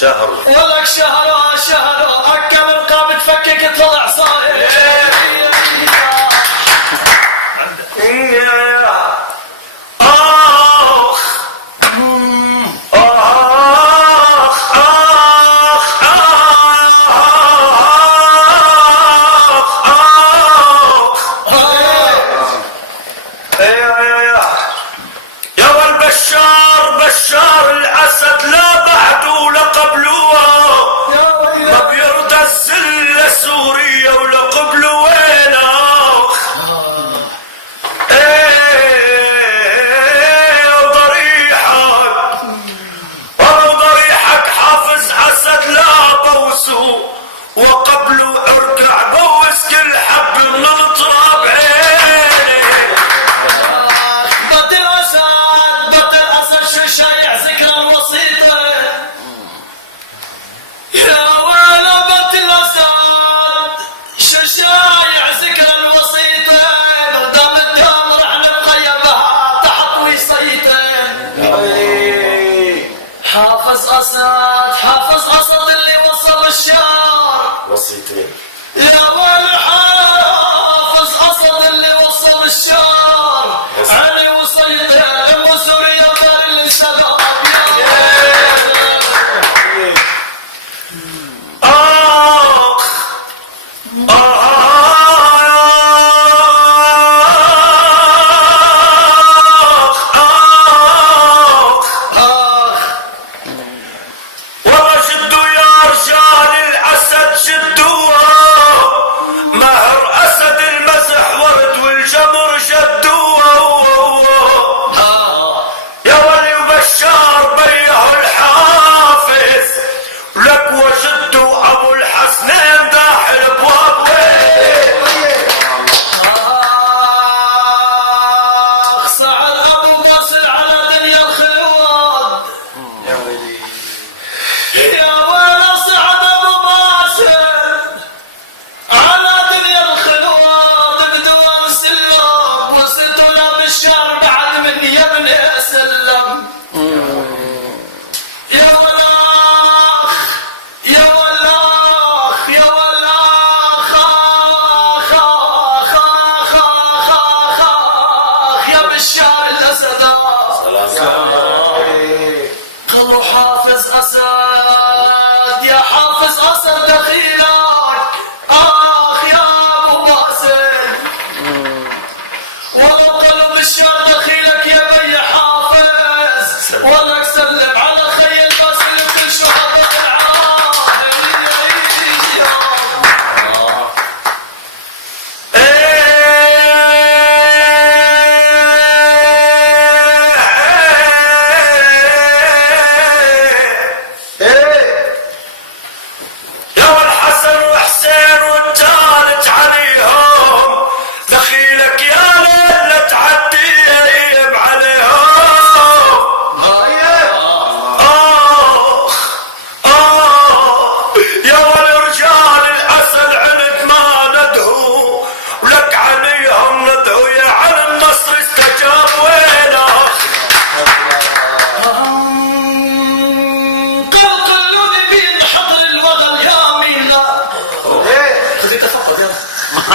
شهر ولك شهر أكل القاب تفكك طلع صاير بشار الأسد لا بعد ولا قبله ما بيرضى الزلة سوريا ولا قبله وينه وضريحك حافظ أسد لا بوسه وقبله ارجع بوس كل حب من التراب عيني شايع ذكرى الوسيطة يا ويلا بنت الأسد شايع ذكرى الوسيطة قدام الدم رح نبقى يبها تحت وسيطة حافظ أسد اللي وصل الشعر وسيطين يا ويلا حافظ أسد اللي وصل الشعر علي وسيطة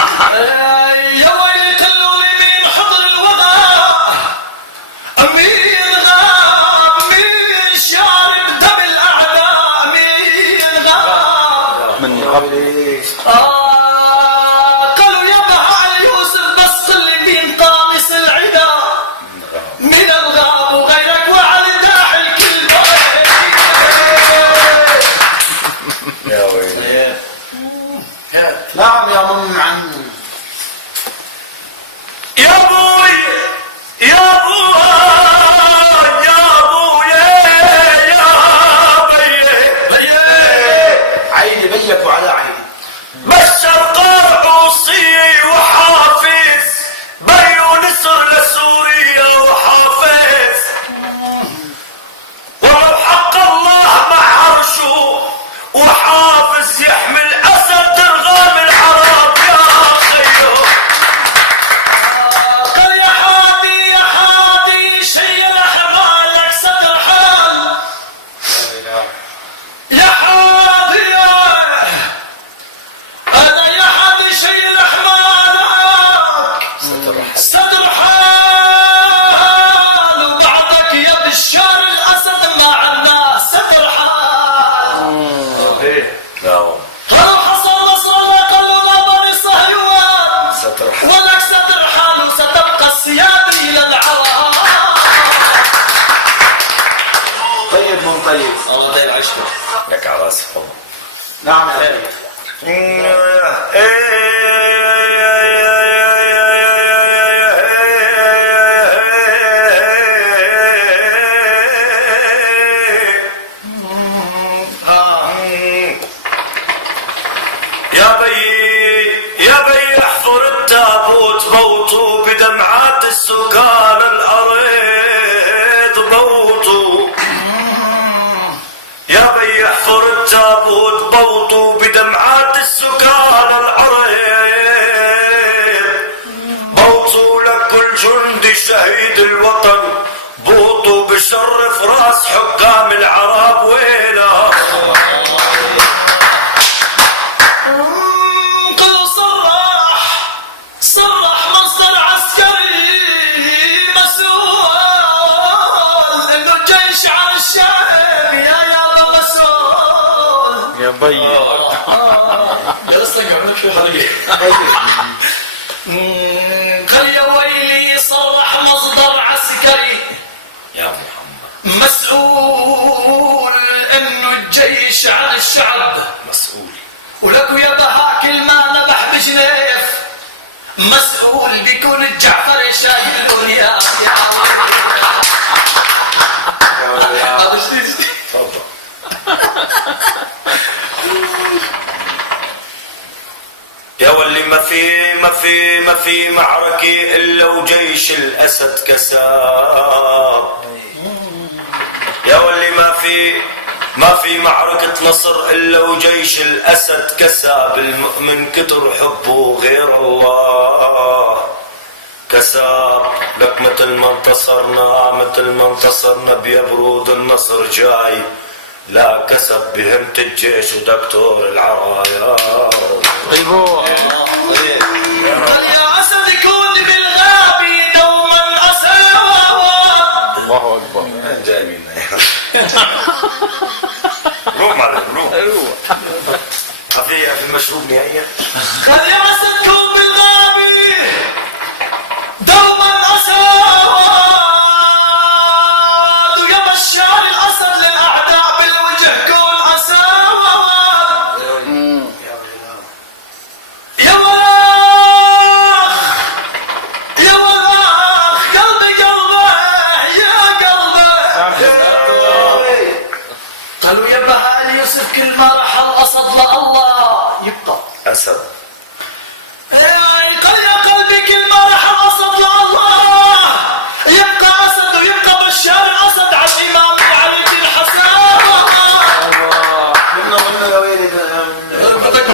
يا ويلي خلوني مين حضر الوغى مين غاب مين شارب دم الأعداء مين غاب من قبل قالوا يا علي يوسف بس اللي بين طامس العدا من الغاب وغيرك وعلي داعي الكل يا ويلي نعم يا من عم يا ابوي يا ابوي يا ابوي يا بيه عيني بيك وعلى عيني بس زي العشرة. لك على راسي. نعم يا غالي. يا بي احضر التابوت بوطوا بدمعات السكان الأرض بوطوا. يا بي احضر التابوت بوطوا بدمعات السكان الأرض بوطوا لكل جندي شهيد الوطن بوطوا بشرف راس حكام العرب ويلا. صرح مصدر عسكري مسؤول انه الجيش على الشعب يا يابا مسؤول. يا بي جلسنا قبل شو خليه خلي ويلي. صرح مصدر عسكري يا محمد مسؤول انه الجيش على الشعب مسؤول. ولكو يا بها كل ما نبح بجنيف مسؤول بيكون الجعفري شايل يا هذا جديد. تفضل. يا واللي ما في معركة إلا وجيش الأسد كساب. يا واللي ما في معركة نصر إلا وجيش الأسد كساب. المؤمن كتر حبه غير الله كساب. لك مثل ما انتصرنا بيبرود النصر جاي. لا كسب بهمة الجيش ودكتور العرايا. ايوه قال يا أسد كون بالغابي دوما أسد. الله اكبر. جاي منا روح معلم روح. في مشروب نهائيا. قال يا أسد كون بالغابي دوما أسد. ويا بشار الأسد للأعداء بالوجه كون أسد. يا ولاخ قلبي قلبه يا قلبه. قالوا يا بها يوسف كل ما راح الأسد لله يبقى أسد.